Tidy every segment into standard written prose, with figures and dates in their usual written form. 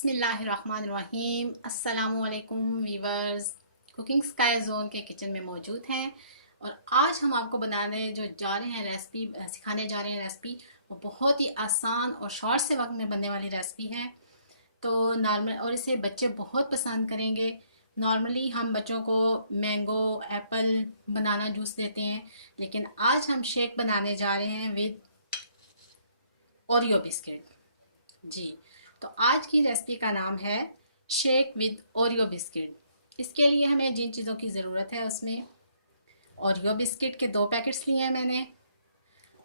बिस्मिल्लाहिर्रहमानिर्रहीम। अस्सलामुअलैकुम viewers, cooking sky zone के किचन में मौजूद हैं और आज हम आपको बनाने जो जा रहे हैं रेसिपी सिखाने जा रहे हैं रेसिपी वो बहुत ही आसान और शॉर्ट से वक्त में बनने वाली रेसिपी है। तो नॉर्मल और इसे बच्चे बहुत पसंद करेंगे। नॉर्मली हम बच्चों को मैंगो एप्पल बनाना जूस देते हैं, लेकिन आज हम शेक बनाने जा रहे हैं विद ओरियो बिस्किट। जी, तो आज की रेसिपी का नाम है शेक विद ओरियो बिस्किट। इसके लिए हमें जिन चीज़ों की ज़रूरत है उसमें ओरियो बिस्किट के 2 पैकेट्स लिए हैं मैंने,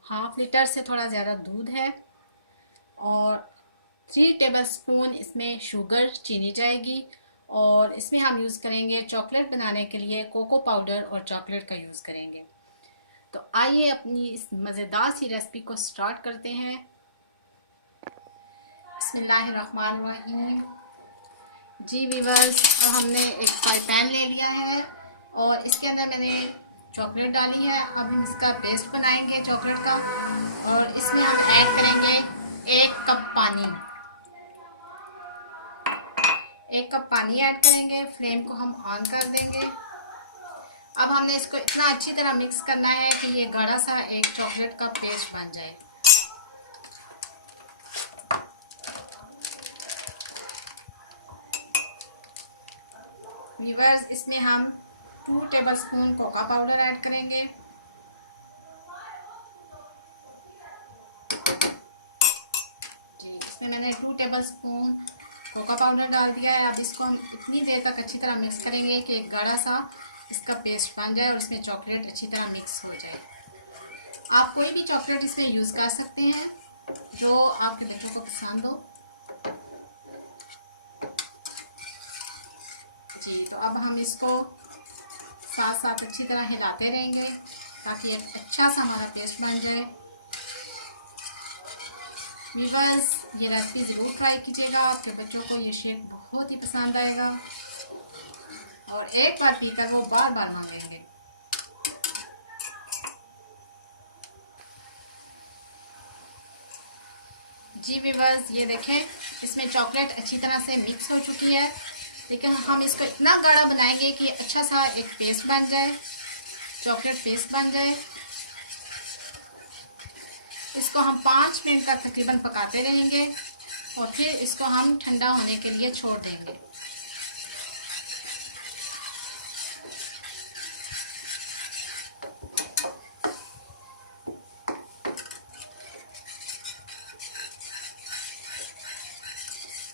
हाफ लीटर से थोड़ा ज़्यादा दूध है और 3 टेबलस्पून इसमें शुगर चीनी जाएगी और इसमें हम यूज़ करेंगे चॉकलेट बनाने के लिए कोको पाउडर और चॉकलेट का यूज़ करेंगे। तो आइए अपनी इस मज़ेदार सी रेसिपी को स्टार्ट करते हैं। बिस्मिल्लाहिर्रहमानिर्रहीम। जी वीवर्स, तो हमने एक फ्राई पैन ले लिया है और इसके अंदर मैंने चॉकलेट डाली है। अब हम इसका पेस्ट बनाएंगे चॉकलेट का और इसमें हम ऐड करेंगे 1 कप पानी। 1 कप पानी ऐड करेंगे। फ्लेम को हम ऑन कर देंगे। अब हमने इसको इतना अच्छी तरह मिक्स करना है कि ये गाढ़ा सा एक चॉकलेट का पेस्ट बन जाए। वीवर्स, इसमें हम 2 टेबलस्पून कोका पाउडर ऐड करेंगे। जी, इसमें मैंने 2 टेबलस्पून कोका पाउडर डाल दिया है। अब इसको हम इतनी देर तक अच्छी तरह मिक्स करेंगे कि एक गाढ़ा सा इसका पेस्ट बन जाए और इसमें चॉकलेट अच्छी तरह मिक्स हो जाए। आप कोई भी चॉकलेट इसमें यूज़ कर सकते हैं जो आपके बच्चों को पसंद हो। जी, तो अब हम इसको साथ साथ अच्छी तरह हिलाते रहेंगे ताकि एक अच्छा सा हमारा पेस्ट बन जाए। वीवर्स, ये रेसिपी ज़रूर ट्राई कीजिएगा, आपके बच्चों को ये शेक बहुत ही पसंद आएगा और एक बार पीकर वो बार बार मांगेंगे। जी वीवर्स, ये देखें, इसमें चॉकलेट अच्छी तरह से मिक्स हो चुकी है, लेकिन हम इसको इतना गाढ़ा बनाएंगे कि अच्छा सा एक पेस्ट बन जाए, चॉकलेट पेस्ट बन जाए। इसको हम 5 मिनट तक तकरीबन पकाते रहेंगे और फिर इसको हम ठंडा होने के लिए छोड़ देंगे।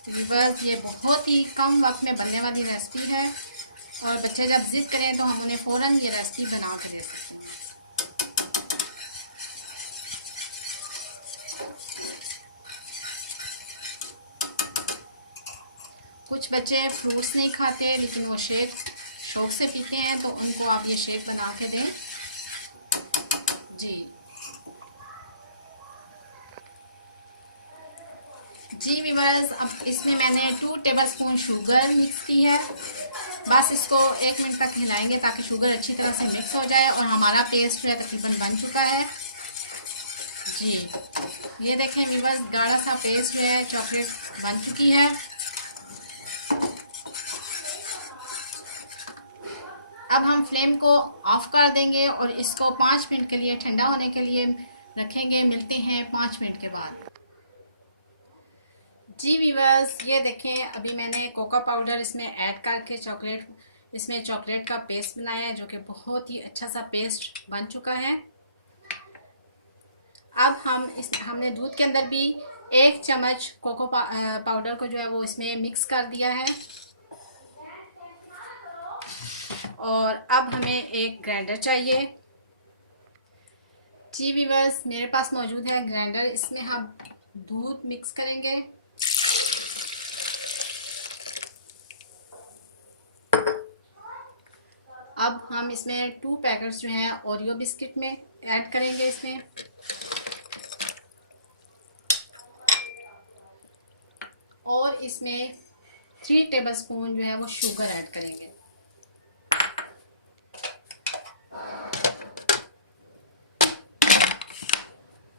वीवर्स, ये बहुत ही कम वक्त में बनने वाली रेसिपी है और बच्चे जब जिद करें तो हम उन्हें फ़ौरन ये रेसिपी बना कर दे सकते हैं। कुछ बच्चे फ्रूट्स नहीं खाते लेकिन वो शेक शौक से पीते हैं, तो उनको आप ये शेक बना के दें। जी वीवर्स, अब इसमें मैंने 2 टेबलस्पून शुगर मिक्स की है। बस इसको 1 मिनट तक हिलाएंगे ताकि शुगर अच्छी तरह से मिक्स हो जाए और हमारा पेस्ट जो है तकरीबन बन चुका है। जी, ये देखें वीवर्स, गाढ़ा सा पेस्ट जो है चॉकलेट बन चुकी है। अब हम फ्लेम को ऑफ कर देंगे और इसको 5 मिनट के लिए ठंडा होने के लिए रखेंगे। मिलते हैं 5 मिनट के बाद। जी वीवर्स, ये देखें, अभी मैंने कोका पाउडर इसमें ऐड करके इसमें चॉकलेट का पेस्ट बनाया है जो कि बहुत ही अच्छा सा पेस्ट बन चुका है। अब हमने दूध के अंदर भी 1 चम्मच कोको पाउडर को जो है वो इसमें मिक्स कर दिया है और अब हमें एक ग्राइंडर चाहिए। जी वीवर्स, मेरे पास मौजूद है ग्राइंडर। इसमें हम दूध मिक्स करेंगे। अब हम इसमें 2 पैकेट्स जो हैं ओरियो बिस्किट में ऐड करेंगे इसमें और इसमें 3 टेबलस्पून जो है वो शुगर ऐड करेंगे।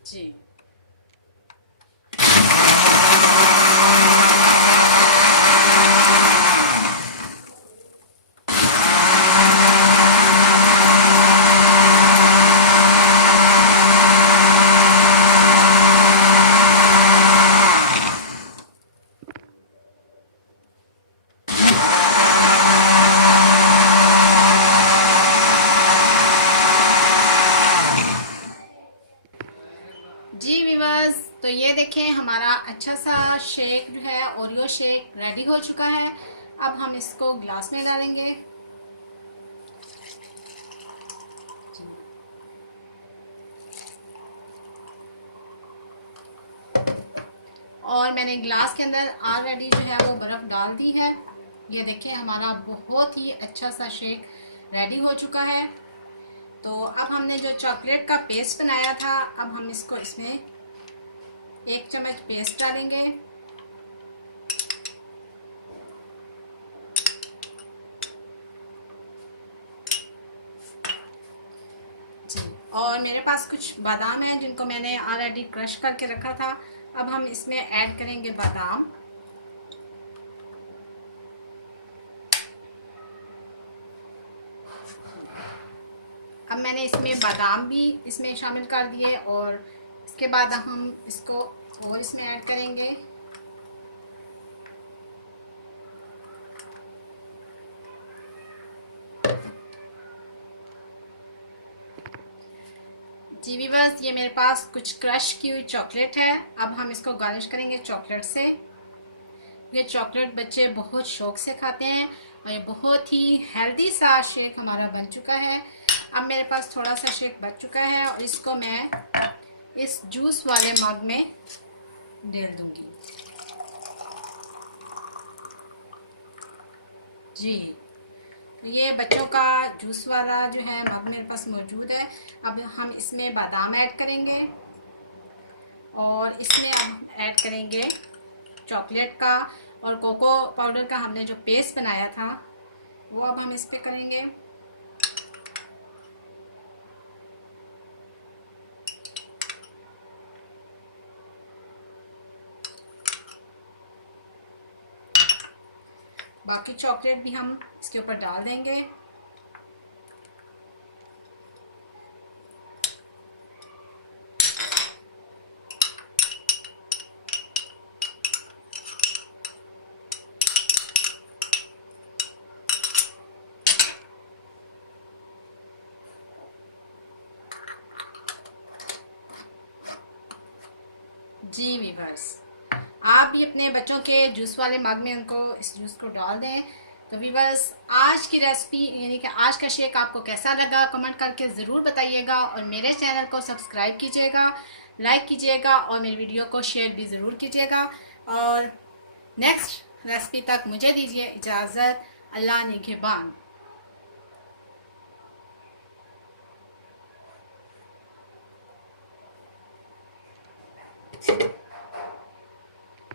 जी, हमारा शेक जो है ओरियो शेक रेडी हो चुका है। अब हम इसको ग्लास में डालेंगे। और मैंने ग्लास के अंदर ऑलरेडी जो है वो बर्फ़ डाल दी है। ये देखिए हमारा बहुत ही अच्छा सा शेक रेडी हो चुका है। तो अब हमने जो चॉकलेट का पेस्ट बनाया था, अब हम इसको इसमें 1 चम्मच पेस्ट डालेंगे। जी, और मेरे पास कुछ बादाम है जिनको मैंने ऑलरेडी क्रश करके रखा था। अब हम इसमें ऐड करेंगे बादाम। अब मैंने इसमें बादाम भी इसमें शामिल कर दिए और इसके बाद हम इसको और इसमें ऐड करेंगे। जी वीवर्स, ये मेरे पास कुछ क्रश की हुई चॉकलेट है। अब हम इसको गार्निश करेंगे चॉकलेट से। ये चॉकलेट बच्चे बहुत शौक से खाते हैं और ये बहुत ही हेल्दी सा शेक हमारा बन चुका है। अब मेरे पास थोड़ा सा शेक बच चुका है और इसको मैं इस जूस वाले मग में डाल दूंगी। जी, ये बच्चों का जूस वाला जो है मग मेरे पास मौजूद है। अब हम इसमें बादाम ऐड करेंगे और इसमें अब हम ऐड करेंगे चॉकलेट का और कोको पाउडर का हमने जो पेस्ट बनाया था वो अब हम इस पे करेंगे। बाकी चॉकलेट भी हम इसके ऊपर डाल देंगे। जी वीवर्स, आप भी अपने बच्चों के जूस वाले मग में उनको इस जूस को डाल दें। तो वीवर्स, आज की रेसिपी यानी कि आज का शेक आपको कैसा लगा कमेंट करके ज़रूर बताइएगा और मेरे चैनल को सब्सक्राइब कीजिएगा, लाइक कीजिएगा और मेरी वीडियो को शेयर भी ज़रूर कीजिएगा। और नेक्स्ट रेसिपी तक मुझे दीजिए इजाज़त। अल्लाह निगहबान।